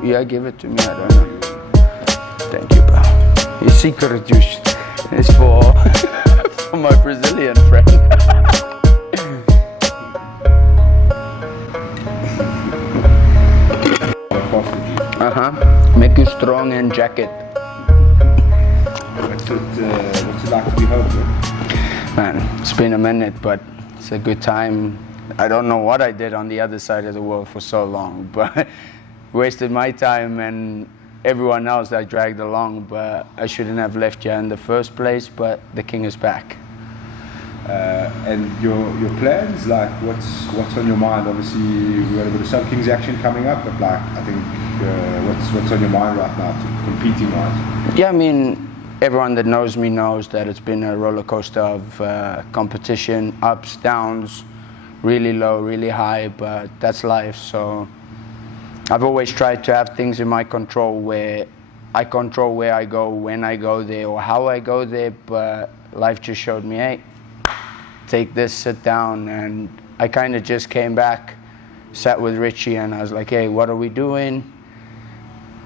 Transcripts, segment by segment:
Yeah, give it to me, I don't know. Thank you, bro. Your secret juice is for, for my Brazilian friend. Make you strong and jacket. What's it like to be home, bro? Man, it's been a minute, but it's a good time. I don't know what I did on the other side of the world for so long, but wasted my time and everyone else I dragged along, but I shouldn't have left here in the first place, but the king is back. And your plans, like what's on your mind? Obviously, we've got a bit of Sub Kings action coming up, but like I think what's on your mind right now, competing wise? Yeah, I mean, everyone that knows me knows that it's been a roller coaster of competition, ups, downs, really low, really high, but that's life. So I've always tried to have things in my control where I control where I go, when I go there, or how I go there, but life just showed me, hey, take this, sit down, and I kind of just came back, sat with Richie, and I was like, hey, what are we doing?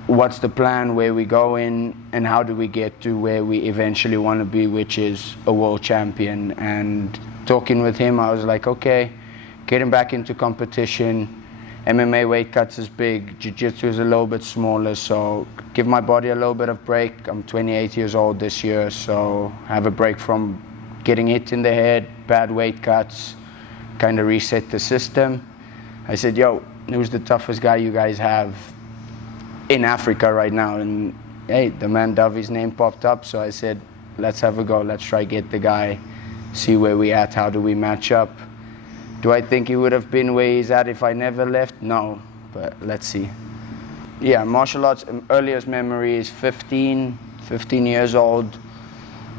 What's the plan, where we going, and how do we get to where we eventually want to be, which is a world champion? And talking with him, I was like, okay, getting back into competition. MMA weight cuts is big, jiu-jitsu is a little bit smaller, so give my body a little bit of break. I'm 28 years old this year, so have a break from getting hit in the head, bad weight cuts, kind of reset the system. I said, yo, who's the toughest guy you guys have in Africa right now? And hey, the man Davi's name popped up, so I said, let's have a go, let's try get the guy, see where we at, how do we match up. Do I think he would have been where he's at if I never left? No, but let's see. Yeah, martial arts, earliest memory is 15 years old,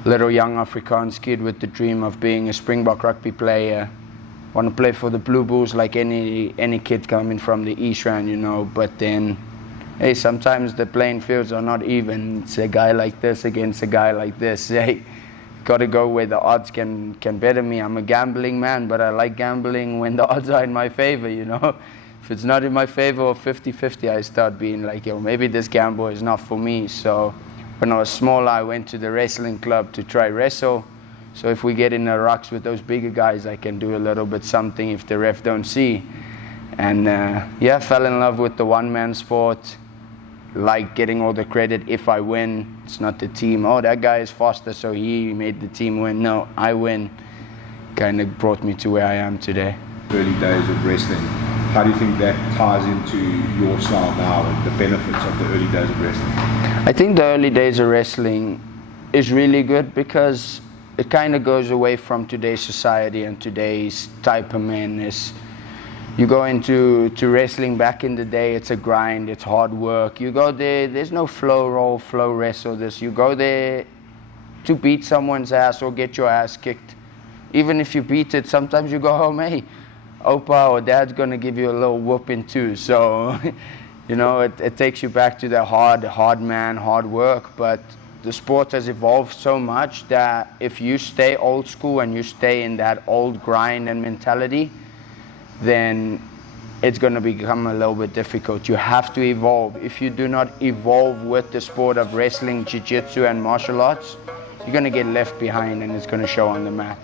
little young Afrikaans kid with the dream of being a Springbok rugby player. Want to play for the Blue Bulls like any kid coming from the East Rand, you know, but then, hey, sometimes the playing fields are not even. It's a guy like this against a guy like this. Hey, got to go where the odds can better me. I'm a gambling man, but I like gambling when the odds are in my favor, you know. If it's not in my favor or 50-50, I start being like, yo, maybe this gamble is not for me. So when I was smaller, I went to the wrestling club to try wrestle. So if we get in the rucks with those bigger guys, I can do a little bit something if the ref don't see. And yeah, fell in love with the one-man sport. Like getting all the credit if I win. It's not the team, oh, that guy is faster, so he made the team win. No, I win. Kind of brought me to where I am today. Early days of wrestling, how do you think that ties into your style now and the benefits of the early days of wrestling? I think the early days of wrestling is really good because it kind of goes away from today's society and today's type of men. You go into wrestling back in the day, it's a grind, it's hard work. You go there, there's no flow roll, flow wrestle this. You go there to beat someone's ass or get your ass kicked. Even if you beat it, sometimes you go home, hey, Opa or Dad's gonna give you a little whooping too. So, you know, it takes you back to the hard man, hard work. But the sport has evolved so much that if you stay old school and you stay in that old grind and mentality, then it's going to become a little bit difficult. You have to evolve. If you do not evolve with the sport of wrestling, jiu-jitsu and martial arts, you're going to get left behind and it's going to show on the mat.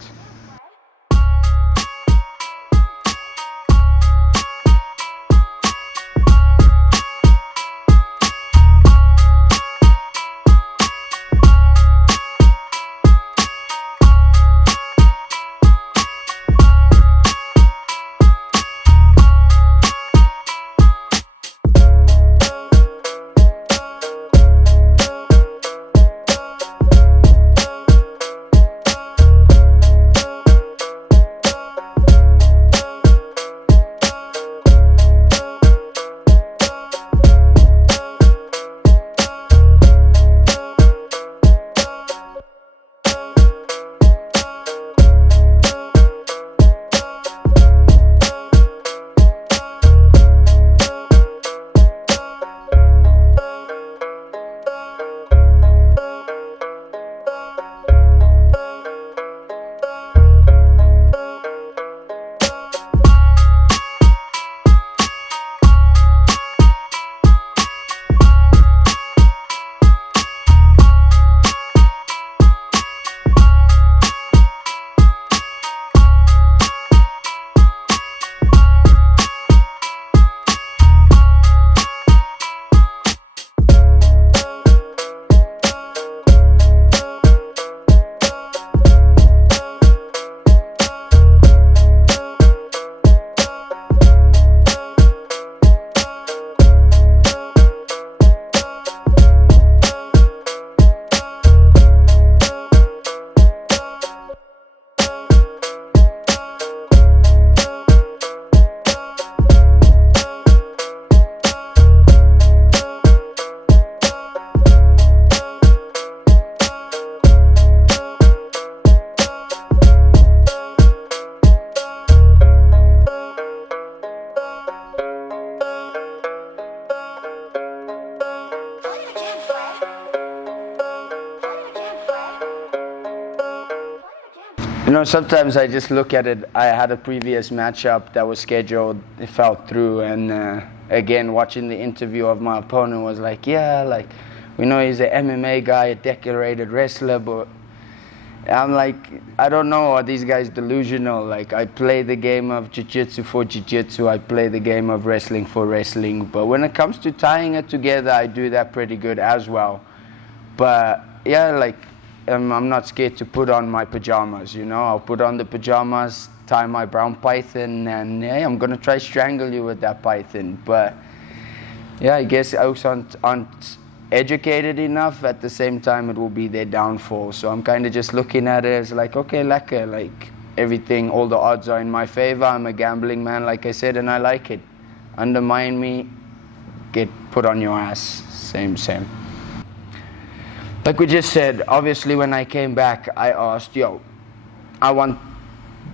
sometimes I just look at it. I had a previous matchup that was scheduled, it fell through, and again, watching the interview of my opponent was like, yeah, like, we know he's an MMA guy, a decorated wrestler, but I'm like, I don't know, are these guys delusional? Like, I play the game of jiu-jitsu for jiu-jitsu, I play the game of wrestling for wrestling, but when it comes to tying it together, I do that pretty good as well. But yeah, like, I'm not scared to put on my pajamas, I'll put on the pajamas, tie my brown python, and yeah, I'm gonna try strangle you with that python. But yeah, I guess Oaks aren't educated enough. At the same time, it will be their downfall. So I'm kind of just looking at it as like, okay, lekker, like everything, all the odds are in my favor. I'm a gambling man, like I said, and I like it. Undermine me, get put on your ass. Same. Like we just said, obviously when I came back, I asked, I want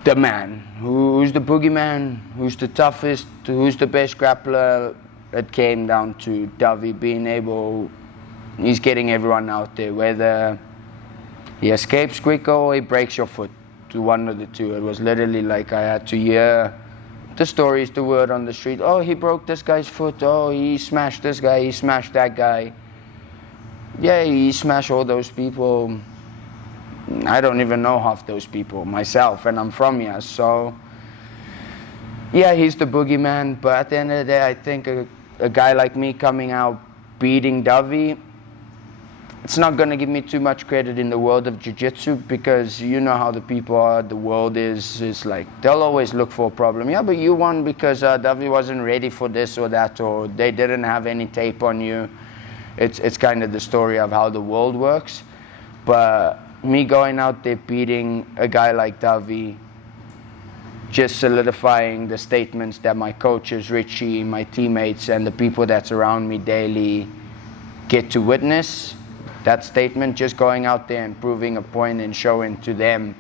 the man. Who's the boogeyman? Who's the toughest? Who's the best grappler? It came down to Davi being able, he's getting everyone out there, whether he escapes quicker or he breaks your foot, to one of the two. It was literally like I had to hear the stories, the word on the street. Oh, he broke this guy's foot. Oh, he smashed this guy. He smashed that guy. Yeah, he smashed all those people. I don't even know half those people myself, and I'm from here. So, yeah, he's the boogeyman. But at the end of the day, I think a guy like me coming out beating Davi, it's not going to give me too much credit in the world of jiu-jitsu, because you know how the people are, the world is like, they'll always look for a problem. Yeah, but you won because Davi wasn't ready for this or that, or they didn't have any tape on you. It's kind of the story of how the world works. But me going out there beating a guy like Davi, just solidifying the statements that my coaches, Richie, my teammates, and the people that's around me daily get to witness, that statement, just going out there and proving a point and showing to them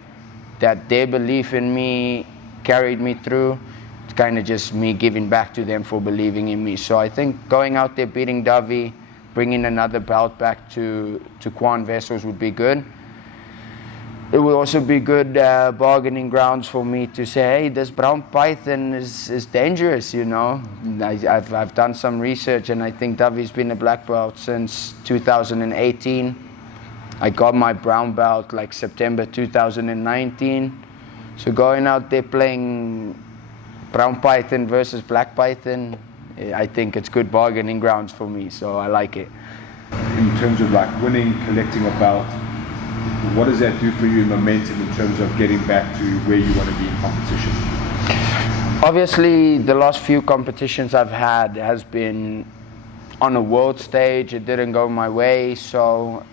that their belief in me carried me through. It's kind of just me giving back to them for believing in me. So I think going out there beating Davi, bringing another belt back to Quan Vessels would be good. It will also be good bargaining grounds for me to say, hey, this brown python is dangerous, I've done some research, and I think Davi's been a black belt since 2018. I got my brown belt like September 2019. So going out there playing brown python versus black python, I think it's good bargaining grounds for me, so I like it. In terms of like winning, collecting a belt, what does that do for you in momentum in terms of getting back to where you want to be in competition? Obviously, the last few competitions I've had has been on a world stage. It didn't go my way, so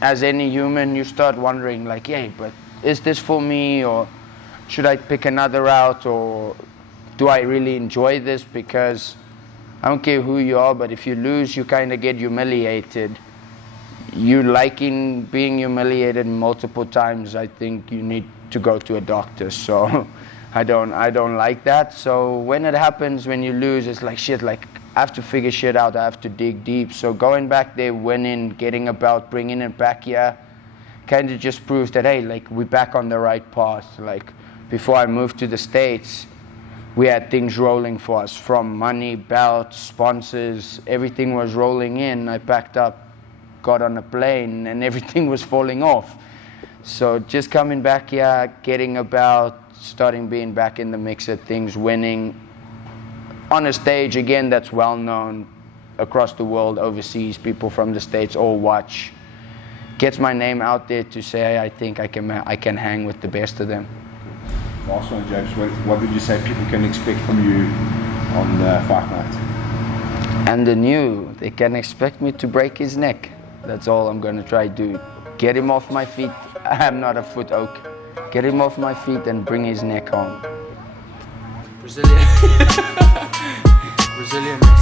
as any human, you start wondering like, hey, but is this for me, or should I pick another route, or do I really enjoy this? Because I don't care who you are, but if you lose, you kind of get humiliated. You liking being humiliated multiple times, I think you need to go to a doctor. So I don't like that. So when it happens, when you lose, it's like shit, like I have to figure shit out, I have to dig deep. So going back there, winning, getting a belt, bringing it back here, kind of just proves that, hey, like we're back on the right path. Like before I moved to the States, we had things rolling for us, from money, belts, sponsors, everything was rolling in. I packed up, got on a plane, and everything was falling off. So just coming back here, getting a belt, starting being back in the mix of things, winning on a stage again that's well known across the world, overseas, people from the States all watch, gets my name out there to say I think I can hang with the best of them. Last one, James, what would you say people can expect from you on fight night? And they can expect me to break his neck. That's all I'm going to try to do. Get him off my feet. I'm not a foot oak. Get him off my feet and bring his neck home. Brazilian. Brazilian next.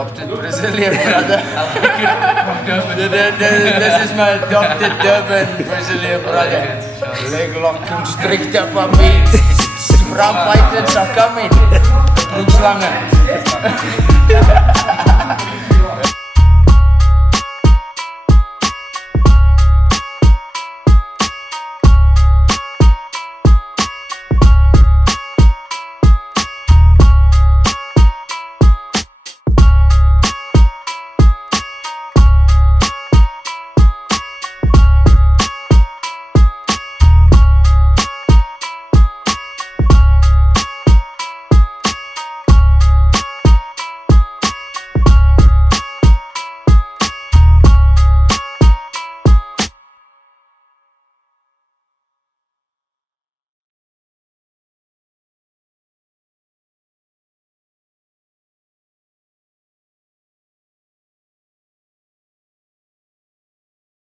adopted Brazilian brother. This is my adopted Durban Brazilian brother. Leg lock constrictor puppy. Bram Pythons are coming. Broekslangen.